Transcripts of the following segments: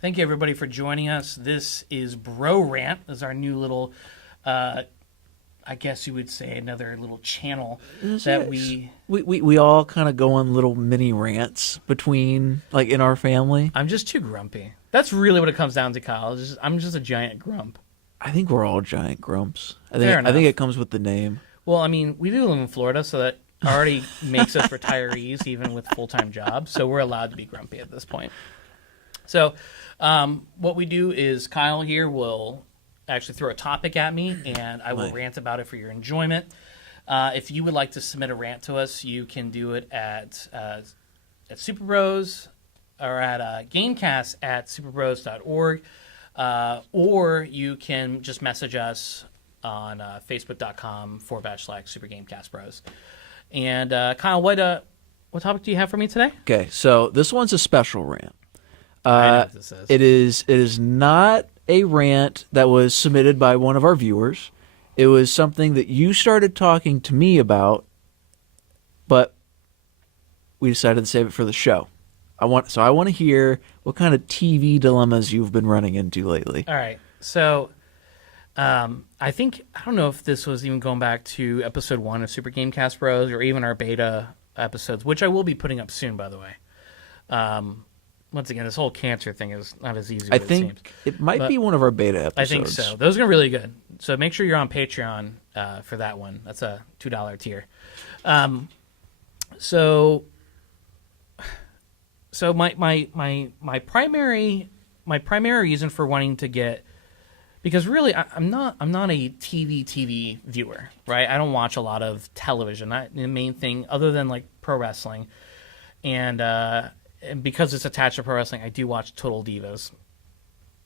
Thank you, everybody, for joining us. This is Bro Rant. This is our new little, I guess you would say, another little channel that we all kind of go on little mini rants between, like, in our family. I'm just too grumpy. That's really what it comes down to, Kyle. I'm just a giant grump. I think we're all giant grumps. Fair enough. I think it comes with the name. Well, I mean, we do live in Florida, so that already makes us retirees, even with full-time jobs. So we're allowed to be grumpy at this point. So what we do is Kyle here will actually throw a topic at me, and I will rant about it for your enjoyment. If you would like to submit a rant to us, you can do it at Super Bros or at gamecast@superbros.org, or you can just message us on facebook.com/supergamecastbros. And Kyle, what topic do you have for me today? Okay, so this one's a special rant. I know what this is. It is not a rant that was submitted by one of our viewers. It was something that you started talking to me about, but we decided to save it for the show. I want to hear what kind of TV dilemmas you've been running into lately. All right. So I don't know if this was even going back to episode 1 of Super Gamecast Bros or even our beta episodes, which I will be putting up soon, by the way. Once again, this whole cancer thing is not as easy as it seems. It might be one of our beta episodes. I think so. Those are really good. So make sure you're on Patreon for that one. That's a $2 tier. So my primary reason for wanting to get, because really I'm not a TV viewer, right? I don't watch a lot of television. The main thing, other than like pro wrestling, and because it's attached to pro wrestling, I do watch Total Divas.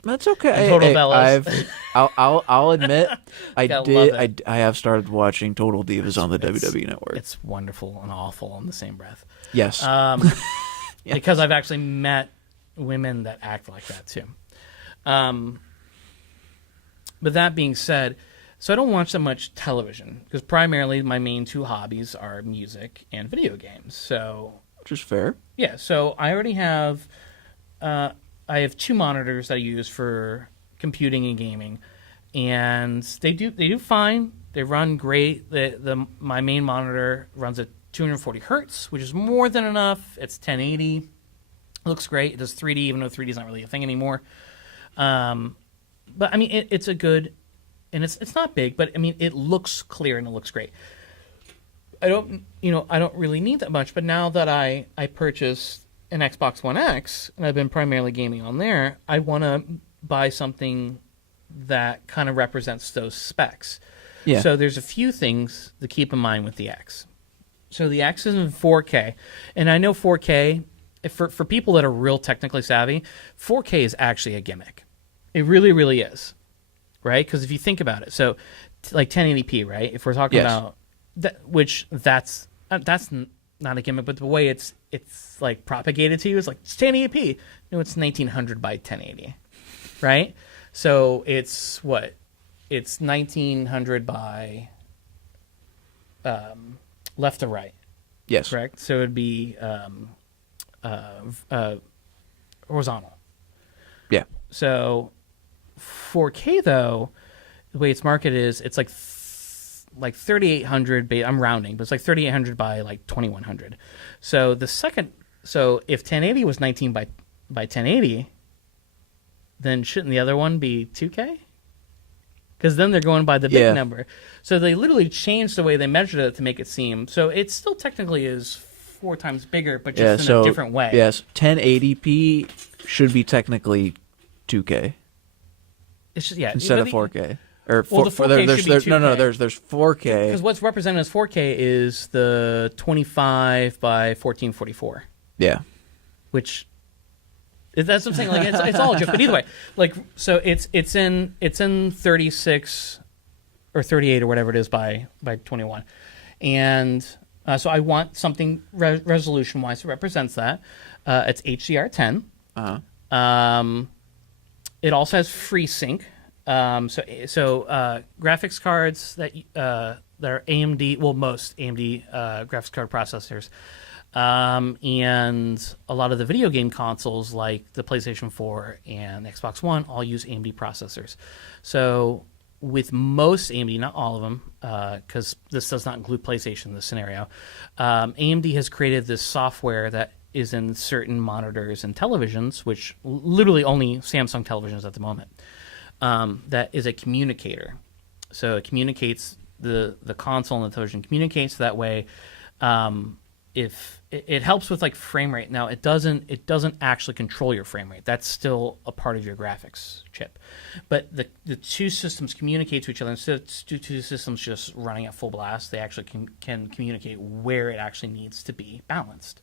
That's okay. And Total Bellas. I'll admit, I did. I have started watching Total Divas on the WWE Network. It's wonderful and awful in the same breath. Yes. Yes. Because I've actually met women that act like that too. But that being said, so I don't watch that much television because primarily my main two hobbies are music and video games. So, which is fair. Yeah. So I already have, I have 2 monitors that I use for computing and gaming, and they do fine. They run great. My main monitor runs at 240 hertz, which is more than enough. It's 1080. It looks great. It does 3D, even though 3D is not really a thing anymore. But I mean, it's a good, and it's not big, but I mean, it looks clear and it looks great. I don't really need that much. But now that I purchased an Xbox One X and I've been primarily gaming on there, I want to buy something that kind of represents those specs. Yeah. So there's a few things to keep in mind with the X. So the X is in 4K, and I know 4K, for people that are real technically savvy, 4K is actually a gimmick. It really, really is, right? Because if you think about it, so like 1080p, right? If we're talking about that, which that's not a gimmick, but the way it's like propagated to you is like it's 1080p. No, it's 1900 by 1080, right? So it's what? It's 1900 by left to right. Yes. Correct? So it would be horizontal. Yeah. So 4K, though, the way it's marketed is it's like 3,800. I'm rounding, but it's like 3,800 by like 2,100. So if 1080 was 19 by 1080, then shouldn't the other one be 2K? Because then they're going by the big number. So they literally changed the way they measured it to make it seem. So it still technically is 4 times bigger, but just in a different way. Yes, 1080p should be technically 2K. It's just, instead of 4K. Or the 4K should be 2K. No, there's 4K. Because what's represented as 4K is the 25 by 1444. Yeah. Which... That's what I'm saying. Like it's all a joke, but either way, like so it's in 36 or 38 or whatever it is by 21, and so I want something resolution wise that represents that. It's HDR10. It also has FreeSync. So graphics cards that are AMD, well most AMD graphics card processors And a lot of the video game consoles, like the PlayStation 4 and Xbox One, all use AMD processors. So with most AMD, not all of them, because this does not include PlayStation in this scenario, AMD has created this software that is in certain monitors and televisions, which literally only Samsung televisions at the moment, that is a communicator. So it communicates, the console and the television communicates that way. If it helps with like frame rate. Now it doesn't actually control your frame rate. That's still a part of your graphics chip. But the two systems communicate to each other. Instead of two systems just running at full blast, they actually can communicate where it actually needs to be balanced.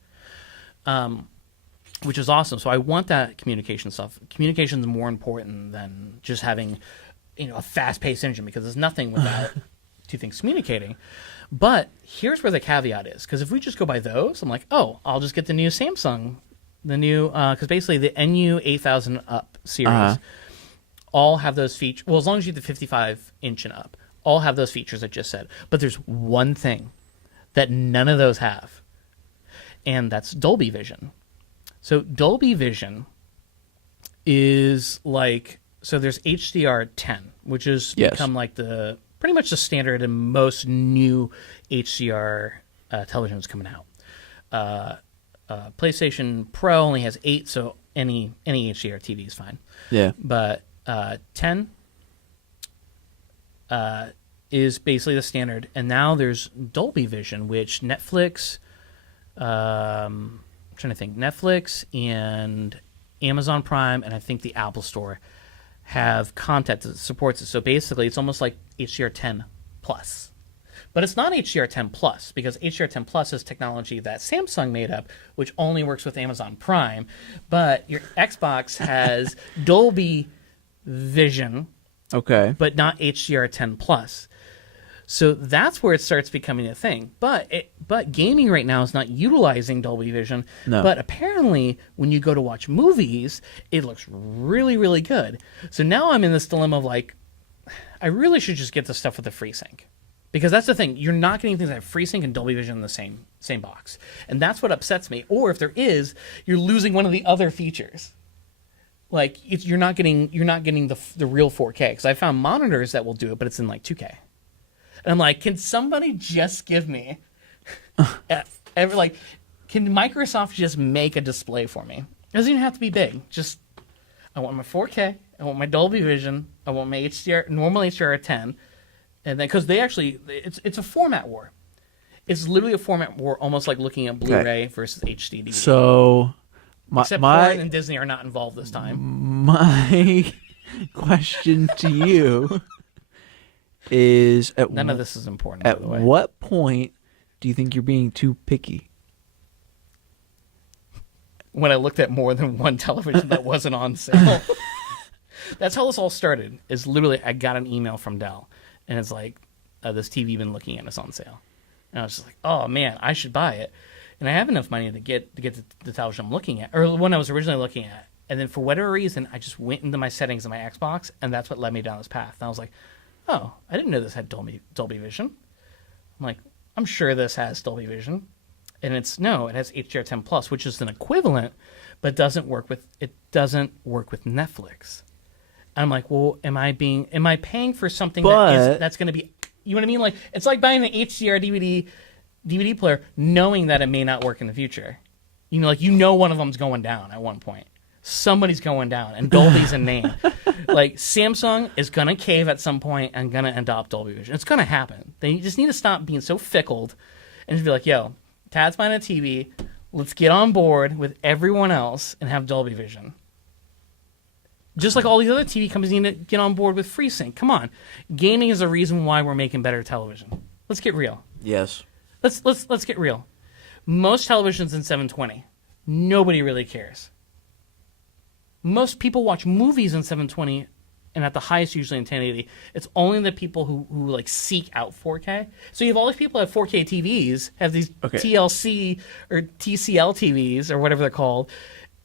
Which is awesome. So I want that communication stuff. Communication is more important than just having, a fast-paced engine, because there's nothing without two things communicating. But here's where the caveat is, because if we just go by those, I'm like, oh, I'll just get the new Samsung, because basically the NU 8000 up series all have those features. Well, as long as you get the 55-inch and up, all have those features I just said. But there's one thing that none of those have, and that's Dolby Vision. So Dolby Vision is like, so there's HDR10, which has become like pretty much the standard in most new HDR televisions coming out. PlayStation Pro only has 8, so any HDR TV is fine. Yeah. But 10 is basically the standard, and now there's Dolby Vision, which Netflix, I'm trying to think, Netflix and Amazon Prime, and I think the Apple Store have content that supports it. So basically, it's almost like HDR10 Plus. But it's not HDR10 Plus, because HDR10 Plus is technology that Samsung made up, which only works with Amazon Prime. But your Xbox has Dolby Vision, but not HDR10 Plus. So that's where it starts becoming a thing. But gaming right now is not utilizing Dolby Vision. No. But apparently, when you go to watch movies, it looks really, really good. So now I'm in this dilemma of like, I really should just get the stuff with the FreeSync. Because that's the thing. You're not getting things that have FreeSync and Dolby Vision in the same box. And that's what upsets me. Or if there is, you're losing one of the other features. Like, you're not getting the real 4K. Because I found monitors that will do it, but it's in like 2K. And I'm like, can somebody just give me, can Microsoft just make a display for me? It doesn't even have to be big. Just, I want my 4K, I want my Dolby Vision, I want my normal HDR10, and then, because they actually, it's a format war. It's literally a format war, almost like looking at Blu-ray versus HD DVD. So, except Porn and Disney are not involved this time. My question to you is, none of this is important. At by the way. What point do you think you're being too picky? When I looked at more than one television that wasn't on sale. That's how this all started. Is literally I got an email from Dell, and it's like, this TV you've been looking at is on sale, and I was just like, oh man, I should buy it, and I have enough money to get the television I'm looking at, or one I was originally looking at, and then for whatever reason I just went into my settings in my Xbox, and that's what led me down this path. And I was like, oh, I didn't know this had Dolby Vision. I'm like, I'm sure this has Dolby Vision. And it has HDR10 Plus, which is an equivalent, but doesn't work with Netflix. And I'm like, well, am I paying for something that's going to be, you know what I mean? Like, it's like buying an HDR DVD player knowing that it may not work in the future. One of them's going down at one point. Somebody's going down, and Dolby's a name. Like, Samsung is going to cave at some point and going to adopt Dolby Vision. It's going to happen. They just need to stop being so fickled and just be like, yo, Tad's buying a TV. Let's get on board with everyone else and have Dolby Vision. Just like all these other TV companies need to get on board with FreeSync. Come on. Gaming is the reason why we're making better television. Let's get real. Yes. Let's get real. Most televisions in 720. Nobody really cares. Most people watch movies in 720 and at the highest usually in 1080. It's only the people who like seek out 4K. So you have all these people who have 4K TVs, have these TLC or TCL TVs or whatever they're called,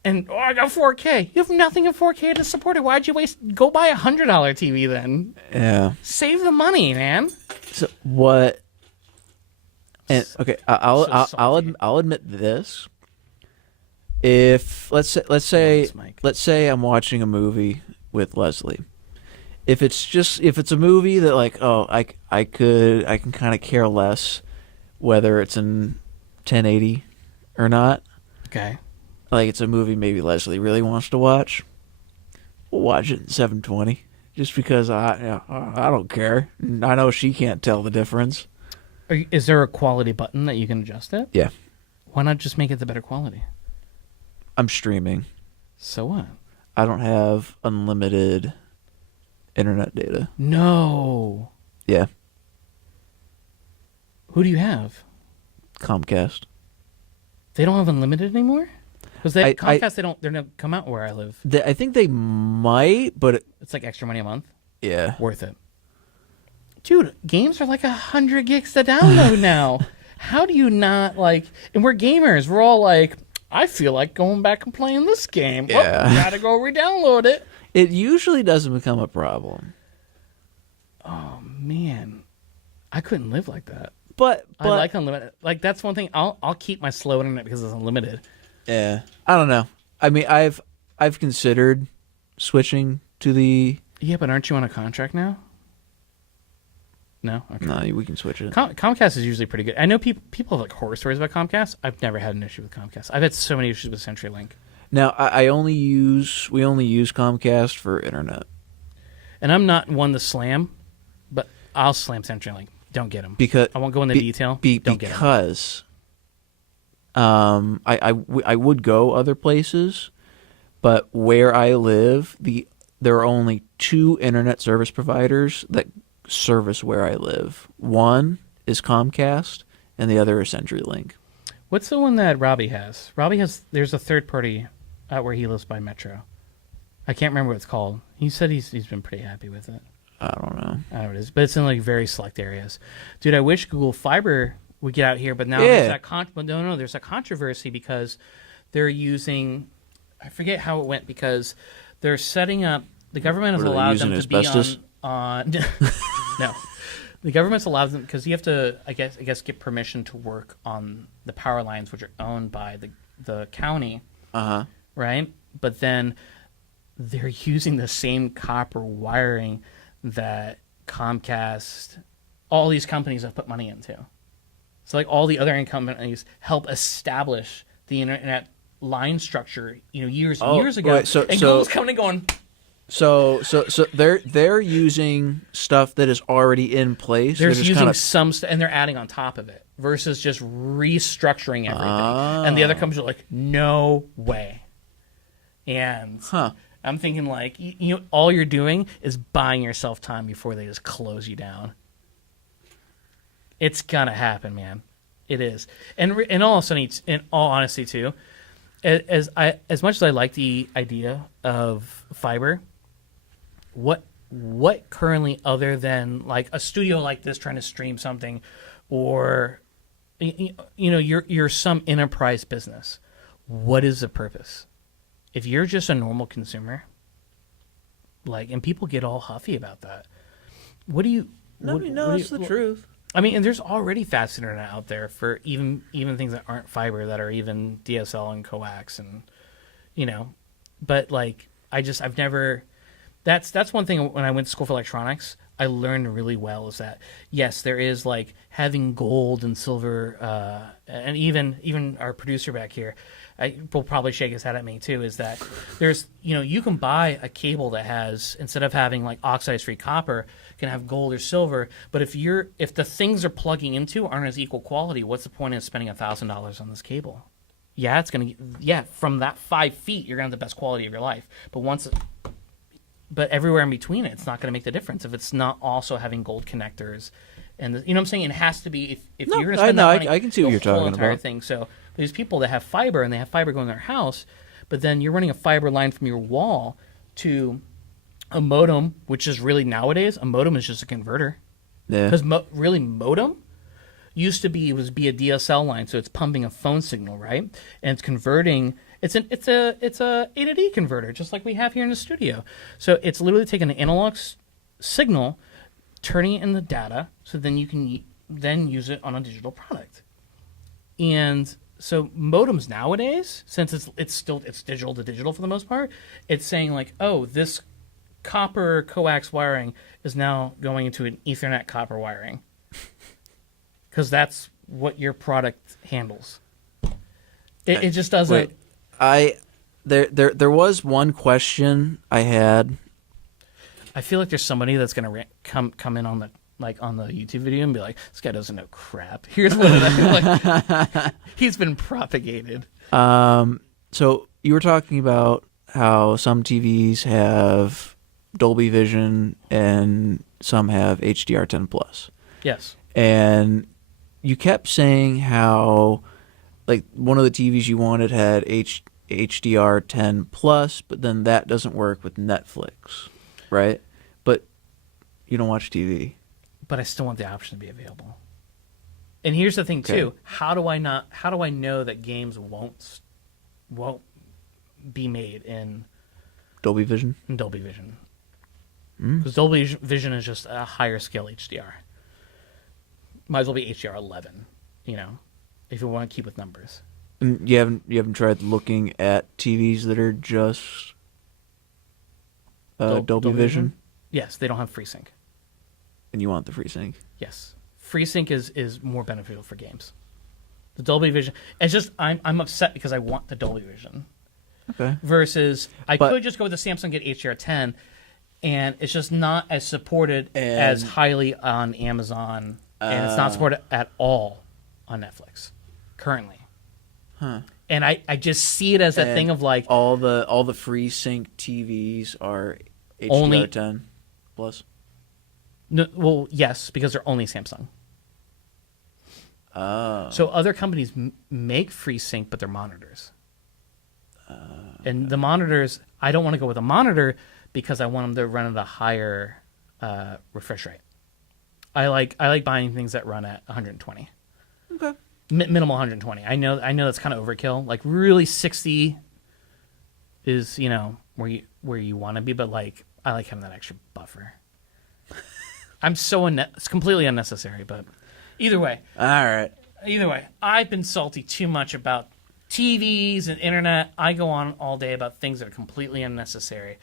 and I got 4K. You have nothing in 4K to support it. Why'd you go buy a $100 TV then? Yeah. Save the money, man. So what And okay, salty. I'll admit this. If let's say Mike. I'm watching a movie with Leslie. If it's a movie that like I can kind of care less whether it's in 1080 or not. Okay. Like it's a movie maybe Leslie really wants to watch. We'll watch it in 720 just because I don't care. I know she can't tell the difference. Is there a quality button that you can adjust it? Yeah. Why not just make it the better quality? I'm streaming. So what? I don't have unlimited internet data. No. Yeah. Who do you have? Comcast. They don't have unlimited anymore? Because Comcast, they don't come out where I live. I think they might, but It's like extra money a month. yeah. Worth it. Dude, games are like 100 gigs to download now. How do you not like? And we're gamers. We're all like, I feel like going back and playing this game. Yeah. Well, gotta go re-download it. It usually doesn't become a problem. Oh man, I couldn't live like that. But I like unlimited. Like that's one thing. I'll keep my slow internet because it's unlimited. yeah, I don't know. I mean, I've considered switching to the. Yeah, but aren't you on a contract now? No. Okay. No, we can switch it. Comcast is usually pretty good. I know people have like horror stories about Comcast. I've never had an issue with Comcast. I've had so many issues with CenturyLink. Now, we only use Comcast for internet. And I'm not one to slam, but I'll slam CenturyLink. Don't get them. Because I won't go into detail. Don't get them. Because I would go other places, but where I live, there are only 2 internet service providers that service where I live. One is Comcast, and the other is CenturyLink. What's the one that Robbie has? There's a third party out where he lives by Metro. I can't remember what it's called. He said he's been pretty happy with it. I don't know. I don't know what it is, but it's in like very select areas. Dude, I wish Google Fiber would get out here, but now Yeah. there's a controversy because they're using, I forget how it went, because they're setting up, the government has What are they allowed using, them to asbestos? be on no. The government's allowed them, because you have to, I guess, get permission to work on the power lines, which are owned by the county, right? But then they're using the same copper wiring that Comcast, all these companies have put money into. So like all the other companies help establish the internet line structure, years and years ago. Right, and Google's coming and going. So they're using stuff that is already in place. They're just using kinda, some stuff and they're adding on top of it versus just restructuring everything. And the other companies are like, no way. And I'm thinking like, all you're doing is buying yourself time before they just close you down. It's gonna happen, man. It is. And in all honesty, too, as much as I like the idea of fiber, what currently, other than like a studio like this trying to stream something, or you're some enterprise business, what is the purpose? If you're just a normal consumer, and people get all huffy about that, what do you? it's the truth. I mean, and there's already fast internet out there for even things that aren't fiber, that are even DSL and coax, and but like I've never. That's one thing when I went to school for electronics, I learned really well, is that yes, there is like having gold and silver, and even our producer back here, will probably shake his head at me too, is that there's you can buy a cable that has, instead of having like oxide free copper, can have gold or silver, but if the things they're plugging into aren't as equal quality, what's the point of spending $1,000 on this cable? Yeah, from that 5 feet you're gonna have the best quality of your life, but everywhere in between it's not going to make the difference if it's not also having gold connectors. And you know what I'm saying? It has to be, if you're going to spend that money, I can see what you're talking entire about. thing. So there's people that have fiber, and they have fiber going to their house, but then you're running a fiber line from your wall to a modem, which is really, nowadays, a modem is just a converter. Yeah. Because really, modem used to be a DSL line, so it's pumping a phone signal, right? And it's converting. It's a A to D converter, just like we have here in the studio. So it's literally taking an analog signal, turning it into data, so then you can then use it on a digital product. And so modems nowadays, since it's digital to digital for the most part, it's saying like, oh, this copper coax wiring is now going into an Ethernet copper wiring, because that's what your product handles. It just doesn't. Wait, there was one question I had. I feel like there's somebody that's gonna come in on the YouTube video and be like, this guy doesn't know crap. Here's what like, he's been propagated. So you were talking about how some TVs have Dolby Vision and some have HDR10 plus. Yes. And you kept saying how like one of the TVs you wanted had HDR10 plus, but then that doesn't work with Netflix, right? But you don't watch TV. But I still want the option to be available. And here's the thing too: how do I know that games won't be made in Dolby Vision? Dolby Vision, because Dolby Vision is just a higher scale HDR. Might as well be HDR11, if you want to keep with numbers. And you haven't tried looking at TVs that are just Dolby Vision? Yes, they don't have FreeSync. And you want the FreeSync? Yes, FreeSync is more beneficial for games. The Dolby Vision, it's just I'm upset because I want the Dolby Vision. Okay. Versus I could just go with the Samsung, get HDR10, and it's just not as supported as highly on Amazon, and it's not supported at all on Netflix currently. Huh. And I just see it as that thing of like all the FreeSync TVs are HDR10 plus. No, well, yes, because they're only Samsung. Oh. So other companies make FreeSync, but they're monitors. And the monitors, I don't want to go with a monitor because I want them to run at a higher refresh rate. I like buying things that run at 120. Okay. Minimal 120. I know that's kind of overkill. Like really 60 is where you want to be, but like I like having that extra buffer. It's completely unnecessary, but either way. All right. Either way, I've been salty too much about TVs and internet. I go on all day about things that are completely unnecessary.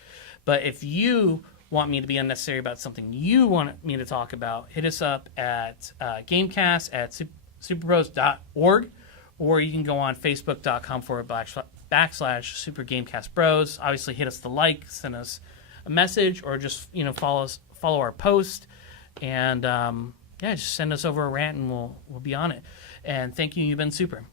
But if you want me to be unnecessary about something you want me to talk about, hit us up at Gamecast at superbros.org, or you can go on facebook.com/SuperGamecastBros. Obviously, hit us the like, send us a message, or just follow our post, and just send us over a rant, and we'll be on it. And thank you. You've been super.